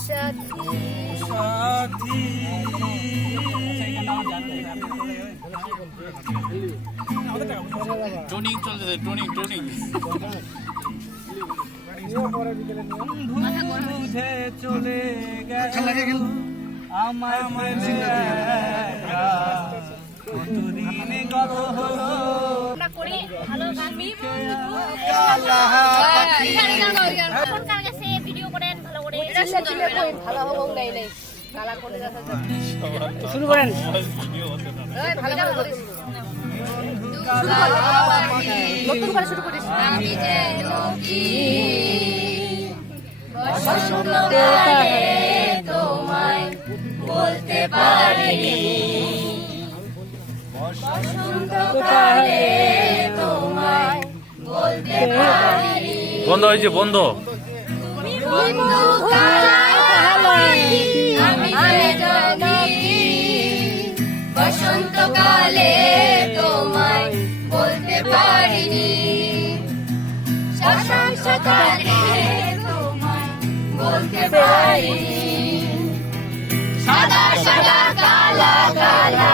সাথী toning চলতেছে, toning toning. বুঝে চলে গেল আমার কতদিনে গত হলো করি ভালো গান ভিডিও করেন ভালো করে ভালো হবো নাই নাই কালা করে শুরু করেন ভালো করে নতুন করে শুরু করিস আমি যেন কি বসন্তকালে তোমায় বলতে পারিনি বসন্তকালে তোমায় বলতে পারিনি বন্ধ হয়েছে, বন্ধ। তুমি বন্ধু আমি যেন কি বসন্তকালে তোমায় বলতে পারিনি শশাঙ্ককালে তোমায় বলতে পারিনি সাদা সাদা কালা কালা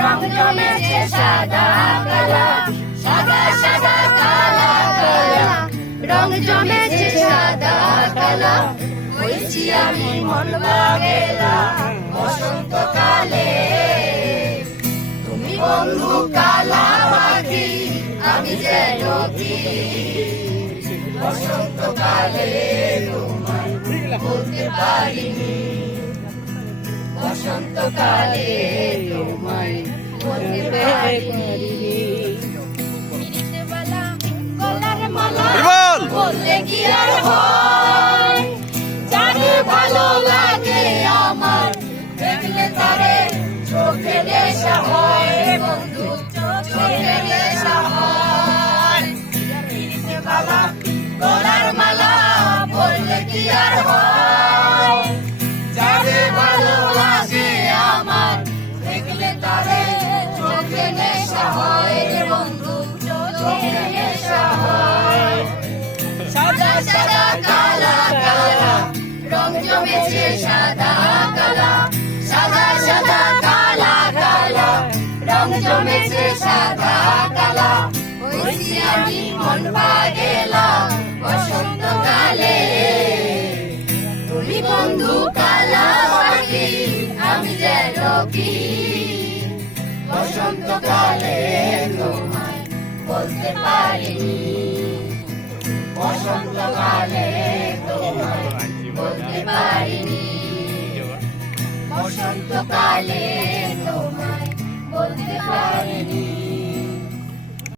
রং জমেছে সাদা কালা সাদা সাদা কালা কালা রং জমেছে সাদা কালা হয়েছি আমি মন লাগেলা বসন্তকালে তুমি বন্ধু কালা পাখি আমি যেন কি বসন্তকালে তোমায় বলতে পারিনি বসন্তকালে তোমায় বলতে পারিনি মিরিটবালা গলার মালা বললে কি আর হয় জানে ভালো লাগে আমার দেখলে তারে চোখে নেশা হয় বন্ধু চোখে নেশা হয় মিরিটবালা গলার মালা বললে কি আর হয় জানে ভালো লাগে আমার দেখলে তারে চোখে নেশা হয় বন্ধু চোখে নেশা হয় সাদা সাদা কালা কালা রং জমেছে সাদা কালা সাদা সাদা কালা কালা রং জমেছে সাদা কালা হয়েছি আমি মন পাগেলা বসন্তকালে তুমি বন্ধু কালা পাখি আমি যেন কি বসন্তকালে তোমায় বলতে পারিনি বসন্তকালে তোমায় বলতে পারিনি বসন্তকালে তোমায় বলতে